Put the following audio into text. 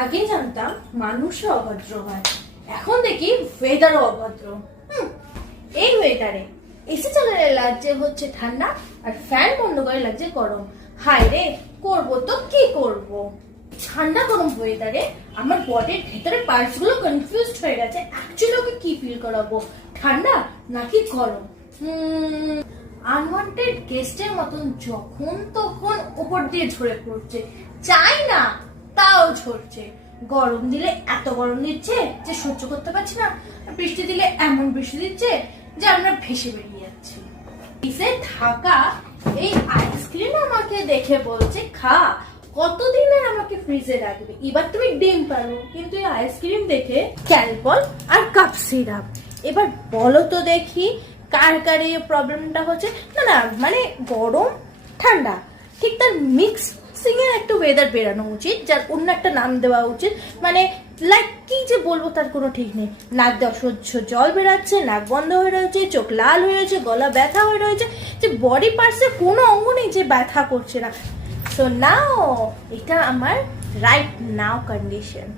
আগে জানতাম মানুষও অভদ্র হয়, এখন দেখি ওয়েদারও অভদ্র। এই ওয়েদারে এসি চালালে লাগছে হচ্ছে ঠান্ডা, আর ফ্যান বন্ধ করে লাগছে গরম। হায় রে, করবো তো কি করব। ঠান্ডা গরম ওয়েদারে আমার বডির ভিতরে পার্টস গুলো কনফিউজড হয়ে গেছে, অ্যাকচুয়ালি ওকে কি ফিল করাবো, ঠান্ডা নাকি গরম। আনওয়ান্টেড গেস্টের মতন যখন তখন উপর দিয়ে ঝরে পড়ছে, চাই না তাও ঝরছে। গরম দিলে এত গরম দিচ্ছে যে সহ্য করতে পারছি না, বৃষ্টি দিলে এমন বৃষ্টি দিচ্ছে যে আমরা ভেসে বেরিয়ে যাচ্ছি। ফ্রিজে থাকা এই আইসক্রিম আমাকে দেখে বলছে খা, কতদিন আর আমাকে ফ্রিজে রাখবে, এবার তুমি ডিম পারো। কিন্তু এই আইসক্রিম দেখে ক্যালপল আর কাপ সিরাপ, এবার বলো তো দেখি কার কার এই প্রবলেমটা হচ্ছে। না না, মানে গরম ঠান্ডা ঠিক তার মিক্সিং এর একটা ওয়েদার বেরানো উচিত, যার অন্য একটা নাম দেওয়া উচিত। মানে লাইক কি যে বলবো তার কোনো ঠিক নেই। নাক দিয়ে অসহ্য জল বেরাচ্ছে, নাক বন্ধ হয়ে রয়েছে, চোখ লাল হয়ে রয়েছে, গলা ব্যথা হয়ে রয়েছে, যে বডি পার্টসের কোনো অঙ্গ নেই যে ব্যথা করছে না। সো নাও এটা আমার রাইট নাও কন্ডিশন।